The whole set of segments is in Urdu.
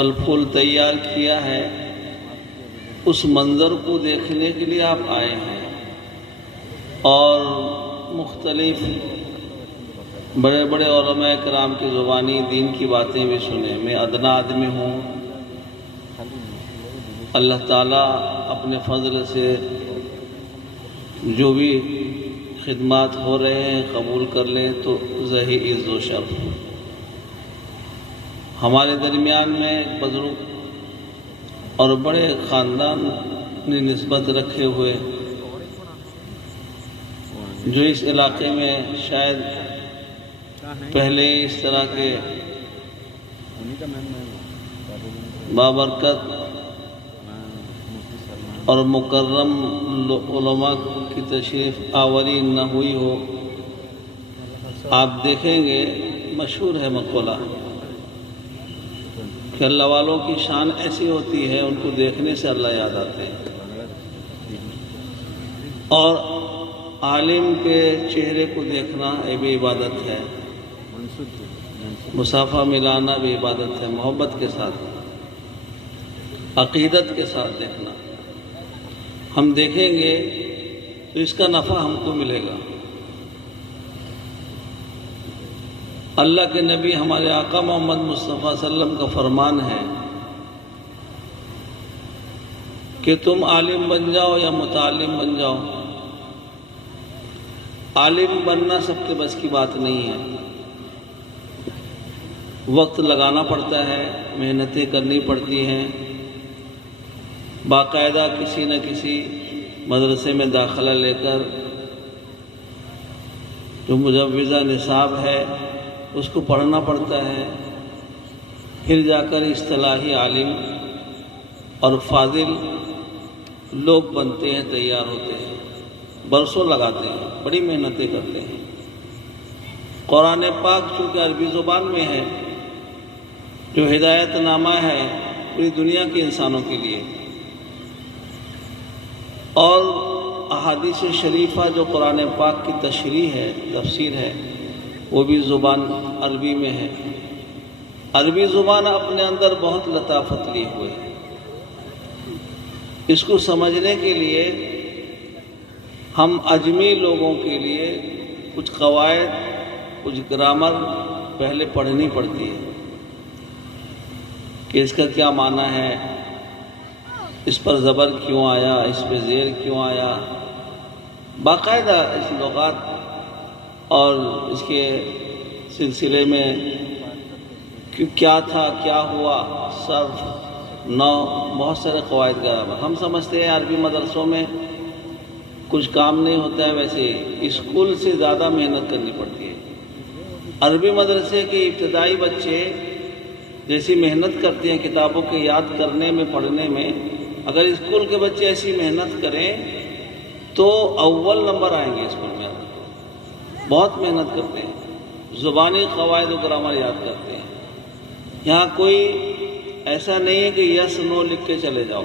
پھل پھول تیار کیا ہے، اس منظر کو دیکھنے کے لیے آپ آئے ہیں اور مختلف بڑے بڑے علماء کرام کی زبانی دین کی باتیں بھی سنیں۔ میں ادنا آدمی ہوں، اللہ تعالیٰ اپنے فضل سے جو بھی خدمات ہو رہے ہیں قبول کر لیں تو ذہی عز و شرف۔ ہمارے درمیان میں ایک بزرگ اور بڑے خاندان نے نسبت رکھے ہوئے جو اس علاقے میں شاید پہلے اس طرح کے بابرکت اور مکرم علماء کی تشریف آوری نہ ہوئی ہو۔ آپ دیکھیں گے مشہور ہے مقولہ کہ اللہ والوں کی شان ایسی ہوتی ہے، ان کو دیکھنے سے اللہ یاد آتے ہیں، اور عالم کے چہرے کو دیکھنا یہ بھی عبادت ہے، مصافحہ ملانا بھی عبادت ہے، محبت کے ساتھ عقیدت کے ساتھ دیکھنا۔ ہم دیکھیں گے تو اس کا نفع ہم کو ملے گا۔ اللہ کے نبی ہمارے آقا محمد مصطفیٰ صلی اللہ علیہ وسلم کا فرمان ہے کہ تم عالم بن جاؤ یا متعلم بن جاؤ، عالم بننا سب کے بس کی بات نہیں ہے، وقت لگانا پڑتا ہے، محنتیں کرنی پڑتی ہیں، باقاعدہ کسی نہ کسی مدرسے میں داخلہ لے کر جو مجوزہ نصاب ہے اس کو پڑھنا پڑتا ہے، پھر جا کر اصطلاحی عالم اور فاضل لوگ بنتے ہیں، تیار ہوتے ہیں، برسوں لگاتے ہیں، بڑی محنتیں کرتے ہیں۔ قرآن پاک چونکہ عربی زبان میں ہے، جو ہدایت نامہ ہے پوری دنیا کے انسانوں کے لیے، اور احادیث شریفہ جو قرآن پاک کی تشریح ہے، تفسیر ہے، وہ بھی زبان عربی میں ہے۔ عربی زبان اپنے اندر بہت لطافت لیے ہوئے ہے۔ اس کو سمجھنے کے لیے ہم عجمی لوگوں کے لیے کچھ قواعد، کچھ گرامر پہلے پڑھنی پڑتی ہے کہ اس کا کیا معنی ہے، اس پر زبر کیوں آیا، اس پہ زیر کیوں آیا، باقاعدہ اس لغات اور اس کے سلسلے میں کیا تھا، کیا ہوا، صرف، نو، بہت سارے قواعد گرامر۔ ہم سمجھتے ہیں عربی مدرسوں میں کچھ کام نہیں ہوتا ہے، ویسے اسکول سے زیادہ محنت کرنی پڑتی ہے۔ عربی مدرسے کے ابتدائی بچے جیسی محنت کرتے ہیں کتابوں کے یاد کرنے میں، پڑھنے میں، اگر اسکول کے بچے ایسی محنت کریں تو اول نمبر آئیں گے اسکول میں۔ بہت محنت کرتے ہیں، زبانی قواعد و گرامر یاد کرتے ہیں۔ یہاں کوئی ایسا نہیں ہے کہ یس نو لکھ کے چلے جاؤ،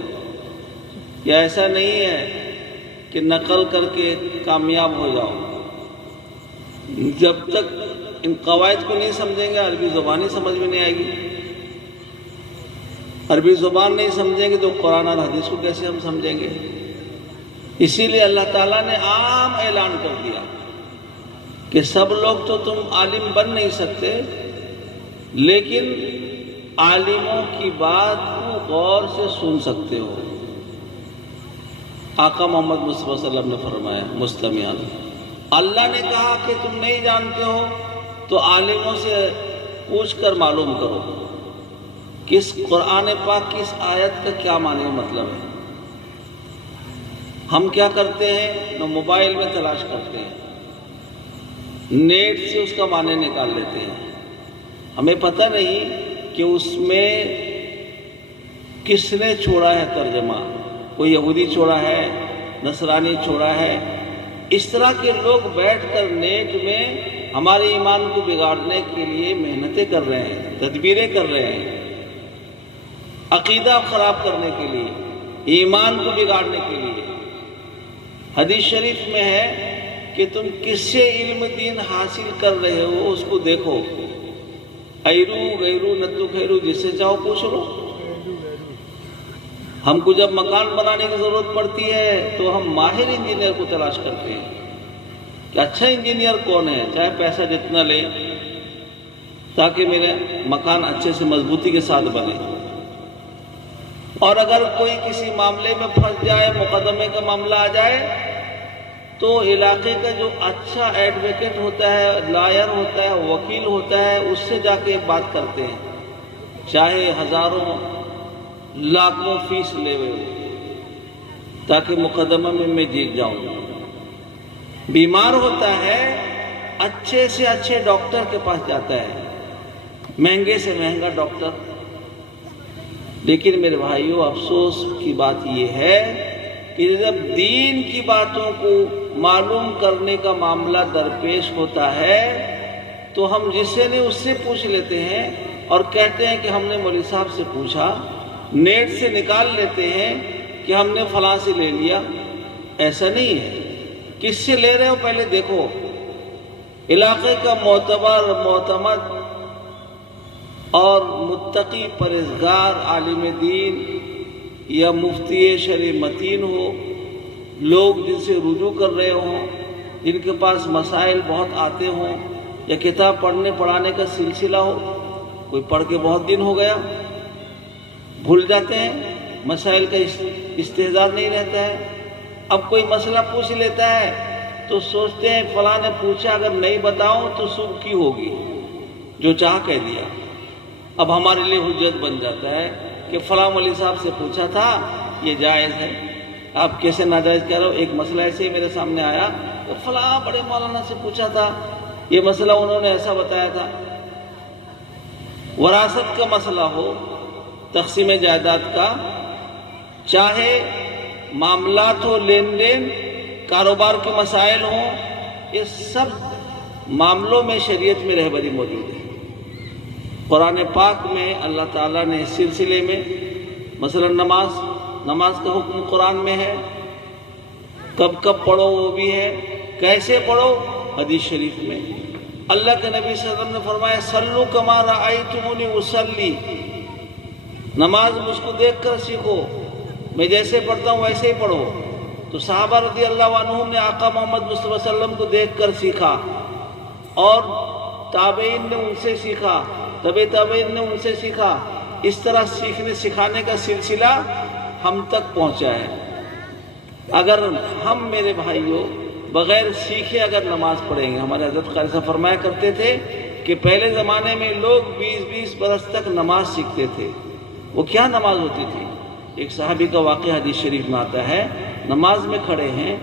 یا ایسا نہیں ہے کہ نقل کر کے کامیاب ہو جاؤ۔ جب تک ان قواعد کو نہیں سمجھیں گے عربی زبان ہی سمجھ میں نہیں آئے گی۔ عربی زبان نہیں سمجھیں گے تو قرآن اور حدیث کو کیسے ہم سمجھیں گے؟ اسی لیے اللہ تعالیٰ نے عام اعلان کر دیا کہ سب لوگ تو تم عالم بن نہیں سکتے، لیکن عالموں کی بات کو غور سے سن سکتے ہو۔ آقا محمد مصطفیٰ صلی اللہ علیہ وسلم نے فرمایا مستمعان، اللہ نے کہا کہ تم نہیں جانتے ہو تو عالموں سے پوچھ کر معلوم کرو کس قرآن پاک کی اس آیت کا کیا معنی مطلب ہے۔ ہم کیا کرتے ہیں، نہ موبائل میں تلاش کرتے ہیں، نیٹ سے اس کا معنی نکال لیتے ہیں، ہمیں پتہ نہیں کہ اس میں کس نے چھوڑا ہے ترجمہ، کوئی یہودی چھوڑا ہے، نصرانی چھوڑا ہے۔ اس طرح کے لوگ بیٹھ کر نیٹ میں ہمارے ایمان کو بگاڑنے کے لیے محنتیں کر رہے ہیں، تدبیریں کر رہے ہیں، عقیدہ خراب کرنے کے لیے، ایمان کو بگاڑنے کے لیے۔ حدیث شریف میں ہے کہ تم کس سے علم دین حاصل کر رہے ہو اس کو دیکھو، ایرو غیرو نتو خیرو، جس سے چاہو پوچھ لو۔ ہم کو جب مکان بنانے کی ضرورت پڑتی ہے تو ہم ماہر انجینئر کو تلاش کرتے ہیں کہ اچھا انجینئر کون ہے، چاہے پیسہ جتنا لے، تاکہ میرے مکان اچھے سے مضبوطی کے ساتھ بنے۔ اور اگر کوئی کسی معاملے میں پھنس جائے، مقدمے کا معاملہ آ جائے، تو علاقے کا جو اچھا ایڈوکیٹ ہوتا ہے، لائر ہوتا ہے، وکیل ہوتا ہے، اس سے جا کے بات کرتے ہیں، چاہے ہزاروں لاکھوں فیس لے ہوئے ہو، تاکہ مقدمہ میں جیت جاؤں۔ بیمار ہوتا ہے، اچھے سے اچھے ڈاکٹر کے پاس جاتا ہے، مہنگے سے مہنگا ڈاکٹر۔ لیکن میرے بھائیوں، افسوس کی بات یہ ہے کہ جب دین کی باتوں کو معلوم کرنے کا معاملہ درپیش ہوتا ہے تو ہم جس سے نہیں اس سے پوچھ لیتے ہیں اور کہتے ہیں کہ ہم نے مولوی صاحب سے پوچھا، نیٹ سے نکال لیتے ہیں کہ ہم نے فلاں سے لے لیا۔ ایسا نہیں ہے، کس سے لے رہے ہو پہلے دیکھو۔ علاقے کا معتبر، معتمد اور متقی پرہیزگار عالم دین یا مفتی شرع متین ہو، لوگ جن سے رجوع کر رہے ہوں، جن کے پاس مسائل بہت آتے ہوں، یا کتاب پڑھنے پڑھانے کا سلسلہ ہو۔ کوئی پڑھ کے بہت دن ہو گیا، بھول جاتے ہیں، مسائل کا استحضار نہیں رہتا ہے۔ اب کوئی مسئلہ پوچھ لیتا ہے تو سوچتے ہیں فلاں نے پوچھا، اگر نہیں بتاؤں تو سب کی ہوگی، جو چاہ کہہ دیا۔ اب ہمارے لیے حجت بن جاتا ہے کہ فلاں مولوی صاحب سے پوچھا تھا، یہ جائز ہے۔ آپ کیسے ناجائز کہہ رہے ہو؟ ایک مسئلہ ایسے ہی میرے سامنے آیا کہ فلاں بڑے مولانا سے پوچھا تھا، یہ مسئلہ انہوں نے ایسا بتایا تھا۔ وراثت کا مسئلہ ہو، تقسیم جائیداد کا، چاہے معاملات ہو، لین دین، کاروبار کے مسائل ہوں، یہ سب معاملوں میں شریعت میں رہبری موجود ہے۔ قرآن پاک میں اللہ تعالیٰ نے اس سلسلے میں مثلا نماز کا حکم قرآن میں ہے، کب پڑھو وہ بھی ہے، کیسے پڑھو حدیث شریف میں۔ اللہ کے نبی صلی اللہ علیہ وسلم نے فرمایا صلو کما رأیتمونی اصلی، نماز مجھ کو دیکھ کر سیکھو، میں جیسے پڑھتا ہوں ویسے ہی پڑھو۔ تو صحابہ رضی اللہ عنہم نے آقا محمد مصطفیٰ صلی اللہ علیہ وسلم کو دیکھ کر سیکھا، اور تابعین نے ان سے سیکھا، تابعین نے ان سے سیکھا۔ اس طرح سیکھنے سکھانے کا سلسلہ ہم تک پہنچا ہے۔ اگر ہم میرے بھائیوں بغیر سیکھے اگر نماز پڑھیں گے، ہمارے حضرت قاری صاحب فرمایا کرتے تھے کہ پہلے زمانے میں لوگ 20-20 برس تک نماز سیکھتے تھے۔ وہ کیا نماز ہوتی تھی؟ ایک صحابی کا واقعہ حدیث شریف میں آتا ہے، نماز میں کھڑے ہیں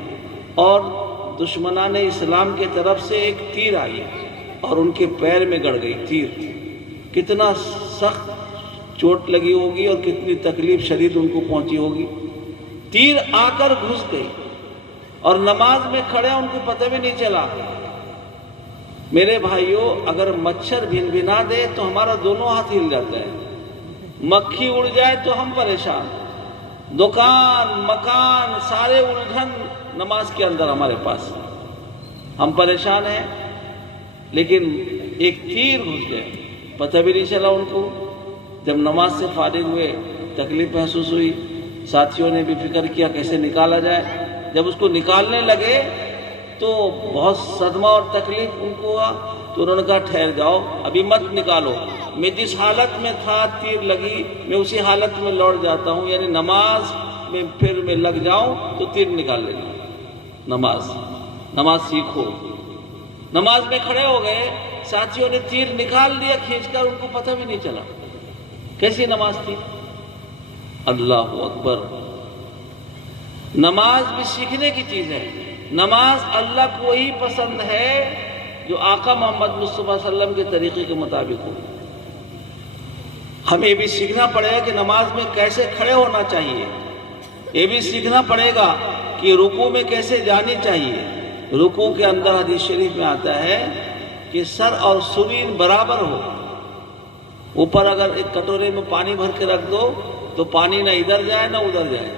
اور دشمنان اسلام کی طرف سے ایک تیر آئی اور ان کے پیر میں گڑ گئی تیر۔ کتنا سخت چوٹ لگی ہوگی اور کتنی تکلیف شدید ان کو پہنچی ہوگی۔ تیر آ کر گھس گئی اور نماز میں کھڑے ان کو پتہ بھی نہیں چلا۔ میرے بھائیوں، اگر مچھر بھنا دے تو ہمارا دونوں ہاتھ ہل جاتا ہے، مکھی اڑ جائے تو ہم پریشان، دکان مکان سارے الجھن نماز کے اندر ہمارے پاس، ہم پریشان ہیں۔ لیکن ایک تیر گھس گئے، پتہ بھی نہیں چلا ان کو۔ جب نماز سے فارغ ہوئے، تکلیف محسوس ہوئی، ساتھیوں نے بھی فکر کیا کیسے نکالا جائے۔ جب اس کو نکالنے لگے تو بہت صدمہ اور تکلیف ان کو ہوا، تو انہوں نے کہا ٹھہر جاؤ، ابھی مت نکالو، میں جس حالت میں تھا تیر لگی میں اسی حالت میں لوٹ جاتا ہوں، یعنی نماز میں پھر میں لگ جاؤں تو تیر نکال لینا۔ نماز سیکھو۔ نماز میں کھڑے ہو گئے، ساتھیوں نے تیر نکال دیا کھینچ کر، ان کو پتہ بھی نہیں چلا کیسی نماز تھی۔ اللہ اکبر! نماز بھی سیکھنے کی چیز ہے۔ نماز اللہ کو وہی پسند ہے جو آقا محمد مصطفیٰ صلی اللہ علیہ وسلم کے طریقے کے مطابق ہو۔ ہمیں بھی سیکھنا پڑے گا کہ نماز میں کیسے کھڑے ہونا چاہیے، یہ بھی سیکھنا پڑے گا کہ رکوع میں کیسے جانی چاہیے۔ رکوع کے اندر حدیث شریف میں آتا ہے کہ سر اور سرین برابر ہو۔ اوپر اگر ایک کٹورے میں پانی بھر کے رکھ دو تو پانی نہ ادھر جائے نہ ادھر جائے۔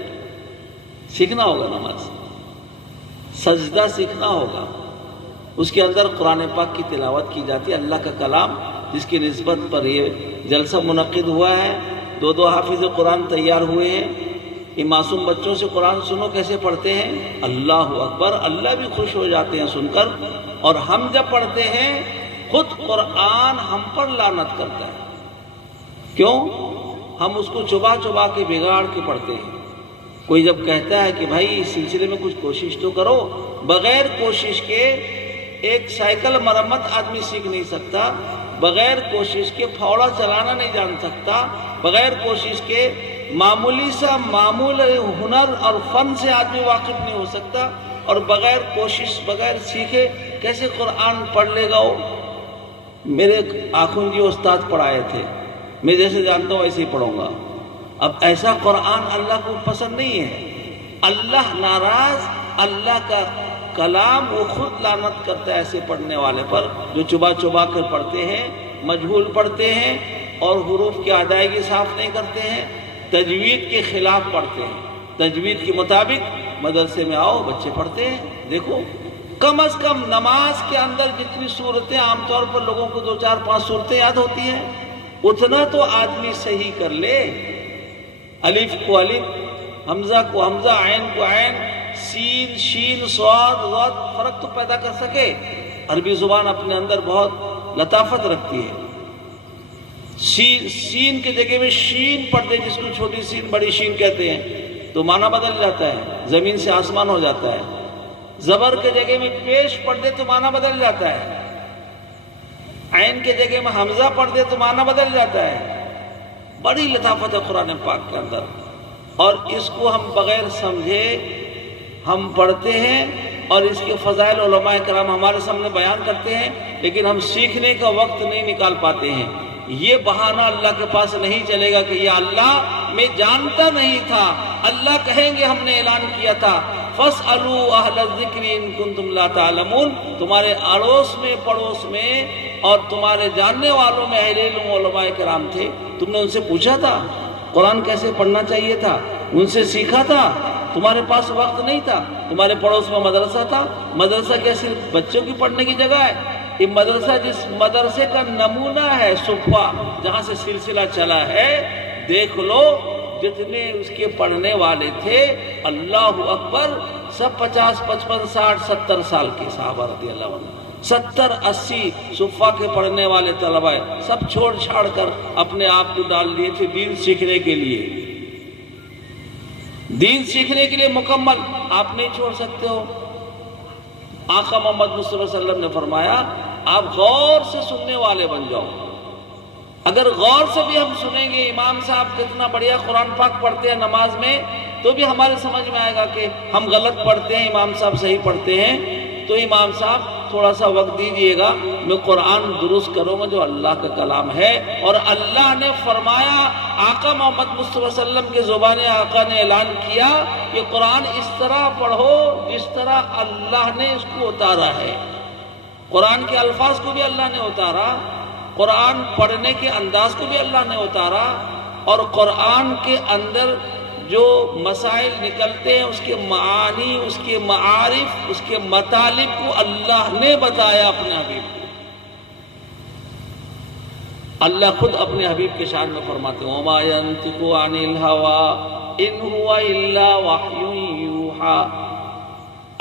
سیکھنا ہوگا نماز، سجدہ سیکھنا ہوگا۔ اس کے اندر قرآن پاک کی تلاوت کی جاتی ہے، اللہ کا کلام، جس کی نسبت پر یہ جلسہ منعقد ہوا ہے۔ دو حافظ قرآن تیار ہوئے ہیں، یہ معصوم بچوں سے قرآن سنو کیسے پڑھتے ہیں، اللہ اکبر، اللہ بھی خوش ہو جاتے ہیں سن کر، اور ہم جب پڑھتے ہیں خود قرآن ہم پر لعنت کرتا ہے۔ کیوں؟ ہم اس کو چبا چبا کے بگاڑ کے پڑھتے ہیں۔ کوئی جب کہتا ہے کہ بھائی اس سلسلے میں کچھ کوشش تو کرو، بغیر کوشش کے ایک سائیکل مرمت آدمی سیکھ نہیں سکتا، بغیر کوشش کے پھاوڑا چلانا نہیں جان سکتا، بغیر کوشش کے معمولی سا معمول ہنر اور فن سے آدمی واقف نہیں ہو سکتا، اور بغیر کوشش بغیر سیکھے کیسے قرآن پڑھ لے گا وہ؟ میرے آخون جی استاد پڑھائے تھے، میں جیسے جانتا ہوں ویسے ہی پڑھوں گا۔ اب ایسا قرآن اللہ کو پسند نہیں ہے، اللہ ناراض، اللہ کا کلام وہ خود لعنت کرتا ہے ایسے پڑھنے والے پر جو چبا چبا کر پڑھتے ہیں، مجہول پڑھتے ہیں اور حروف کی ادائیگی صاف نہیں کرتے ہیں، تجوید کے خلاف پڑھتے ہیں۔ تجوید کے مطابق مدرسے میں آؤ، بچے پڑھتے ہیں، دیکھو کم از کم نماز کے اندر جتنی صورتیں عام طور پر لوگوں کو 2 4 5 صورتیں یاد ہوتی ہیں، اتنا تو آدمی صحیح کر لے۔ الف کو الف، حمزہ کو حمزہ، عین کو عین، سین شین صاد ضاد فرق تو پیدا کر سکے۔ عربی زبان اپنے اندر بہت لطافت رکھتی ہے۔ سین کے جگہ میں شین پڑھ دے، جس کو چھوٹی سین بڑی شین کہتے ہیں، تو معنی بدل جاتا ہے، زمین سے آسمان ہو جاتا ہے۔ زبر کے جگہ میں پیش پڑھ دے تو معنی بدل جاتا ہے۔ عین کے جگہ میں حمزہ پڑھ دے تو معنی بدل جاتا ہے۔ بڑی لطافت ہے قرآن پاک کے اندر، اور اس کو ہم بغیر سمجھے ہم پڑھتے ہیں، اور اس کے فضائل علماء کرام ہمارے سامنے بیان کرتے ہیں، لیکن ہم سیکھنے کا وقت نہیں نکال پاتے ہیں۔ یہ بہانہ اللہ کے پاس نہیں چلے گا کہ یا اللہ میں جانتا نہیں تھا، اللہ کہیں گے ہم نے اعلان کیا تھا فَاسْأَلُوا أَهْلَ الذِّكْرِ إِن كُنتُمْ لَا تَعْلَمُونَ، تمہارے اڑوس میں پڑوس میں اور تمہارے جاننے والوں میں اہل علم علماء کرام تھے، تم نے ان سے پوچھا تھا قرآن کیسے پڑھنا چاہیے تھا، ان سے سیکھا تھا، تمہارے پاس وقت نہیں تھا، تمہارے پڑوس میں مدرسہ تھا۔ مدرسہ کیا صرف بچوں کی پڑھنے کی جگہ ہے؟ یہ مدرسہ جس مدرسے کا نمونہ ہے صفہ، جہاں سے سلسلہ چلا ہے، دیکھ لو جتنے اس کے پڑھنے والے تھے، اللہ اکبر، سب 50 55 60 70 سال کے صحابہ رضی اللہ عنہ، 70 80 صفہ کے پڑھنے والے طلبہ سب چھوڑ چھاڑ کر اپنے آپ کو ڈال لیے تھے دین سیکھنے کے لیے۔ دین سیکھنے کے لیے مکمل آپ نہیں چھوڑ سکتے ہو۔ آقا محمد مصطفیٰ صلی اللہ علیہ وسلم نے فرمایا آپ غور سے سننے والے بن جاؤ۔ اگر غور سے بھی ہم سنیں گے امام صاحب کتنا بڑھیا قرآن پاک پڑھتے ہیں نماز میں، تو بھی ہمارے سمجھ میں آئے گا کہ ہم غلط پڑھتے ہیں، امام صاحب صحیح پڑھتے ہیں۔ تو امام صاحب تھوڑا سا وقت دیجئے گا، میں قرآن درست کروں گا جو اللہ کا کلام ہے۔ اور اللہ نے فرمایا، آقا محمد مصطفیٰ صلی اللہ علیہ وسلم کے زبان آقا نے اعلان کیا کہ قرآن اس طرح پڑھو جس طرح اللہ نے اس کو اتارا ہے۔ قرآن کے الفاظ کو بھی اللہ نے اتارا، قرآن پڑھنے کے انداز کو بھی اللہ نے اتارا، اور قرآن کے اندر جو مسائل نکلتے ہیں اس کے معانی، اس کے معارف، اس کے مطالب کو اللہ نے بتایا اپنے حبیب کو۔ اللہ خود اپنے حبیب کے شان میں فرماتے ہیں وَمَا يَنْطِقُ عَنِ الْهَوَىٰ إِنْ هُوَ إِلَّا وَحْيٌ يُوحَىٰ،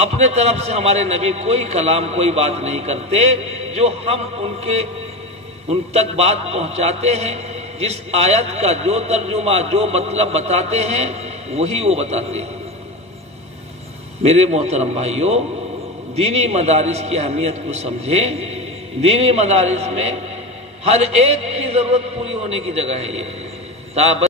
اپنے طرف سے ہمارے نبی کوئی کلام کوئی بات نہیں کرتے، جو ہم ان تک بات پہنچاتے ہیں، جس آیت کا جو ترجمہ جو مطلب بتاتے ہیں وہی وہ بتاتے ہیں۔ میرے محترم بھائیوں، دینی مدارس کی اہمیت کو سمجھیں۔ دینی مدارس میں ہر ایک کی ضرورت پوری ہونے کی جگہ ہے یہ۔